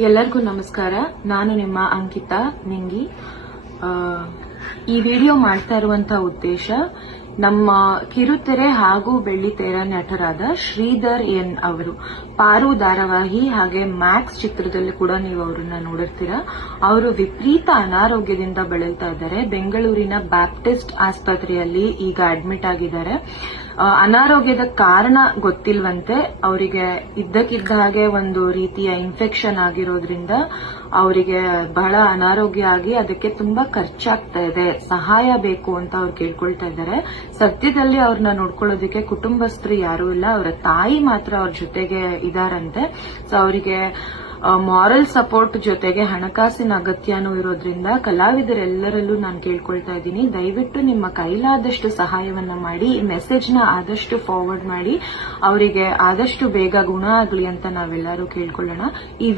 ಎಲ್ಲರಿಗೂ ನಮಸ್ಕಾರ. ನಾನು ನಿಮ್ಮ ಅಂಕಿತಾ ನಿಂಗಿ. ಈ ವಿಡಿಯೋ ಮಾಡ್ತಾ ಇರುವಂತಹ ಉದ್ದೇಶ, ನಮ್ಮ ಕಿರುತೆರೆ ಹಾಗೂ ಬೆಳ್ಳಿತೆರೆ ನಟರಾದ ಶ್ರೀಧರ್ ಎನ್ ಅವರು ಪಾರು ಧಾರಾವಾಹಿ ಹಾಗೆ ಮ್ಯಾಕ್ಸ್ ಚಿತ್ರದಲ್ಲಿ ಕೂಡ ನೀವು ಅವರನ್ನ ನೋಡಿರ್ತೀರಾ. ಅವರು ವಿಪರೀತ ಅನಾರೋಗ್ಯದಿಂದ ಬಳಲ್ತಾ ಇದ್ದಾರೆ. ಬೆಂಗಳೂರಿನ ಬ್ಯಾಪ್ಟಿಸ್ಟ್ ಆಸ್ಪತ್ರೆಯಲ್ಲಿ ಈಗ ಅಡ್ಮಿಟ್ ಆಗಿದ್ದಾರೆ. ಅನಾರೋಗ್ಯದ ಕಾರಣ ಗೊತ್ತಿಲ್ವಂತೆ. ಅವರಿಗೆ ಇದ್ದಕ್ಕಿದ್ದ ಹಾಗೆ ಒಂದು ರೀತಿಯ ಇನ್ಫೆಕ್ಷನ್ ಆಗಿರೋದ್ರಿಂದ ಅವರಿಗೆ ಬಹಳ ಅನಾರೋಗ್ಯ ಆಗಿ ಅದಕ್ಕೆ ತುಂಬಾ ಖರ್ಚಾಗ್ತಾ ಇದೆ. ಸಹಾಯ ಬೇಕು ಅಂತ ಅವ್ರು ಕೇಳ್ಕೊಳ್ತಾ ಇದ್ದಾರೆ. ಸದ್ಯದಲ್ಲಿ ಅವ್ರನ್ನ ನೋಡ್ಕೊಳ್ಳೋದಕ್ಕೆ ಕುಟುಂಬಸ್ಥರು ಯಾರೂ ಇಲ್ಲ. ಅವರ ತಾಯಿ ಮಾತ್ರ ಅವ್ರ ಜೊತೆಗೆ ಇದಾರಂತೆ. ಸೊ ಅವರಿಗೆ ಮಾರಲ್ ಸಪೋರ್ಟ್ ಜೊತೆಗೆ ಹಣಕಾಸಿನ ಅಗತ್ಯನೂ ಇರೋದ್ರಿಂದ ಕಲಾವಿದರೆಲ್ಲರಲ್ಲೂ ನಾನು ಕೇಳ್ಕೊಳ್ತಾ ಇದ್ದೀನಿ, ದಯವಿಟ್ಟು ನಿಮ್ಮ ಕೈಲಾದಷ್ಟು ಸಹಾಯವನ್ನ ಮಾಡಿ, ಈ ಮೆಸೇಜ್ನ ಆದಷ್ಟು ಫಾರ್ವರ್ಡ್ ಮಾಡಿ, ಅವರಿಗೆ ಆದಷ್ಟು ಬೇಗ ಗುಣ ಆಗಲಿ ಅಂತ ನಾವೆಲ್ಲರೂ ಕೇಳ್ಕೊಳ್ಳೋಣ. ಈ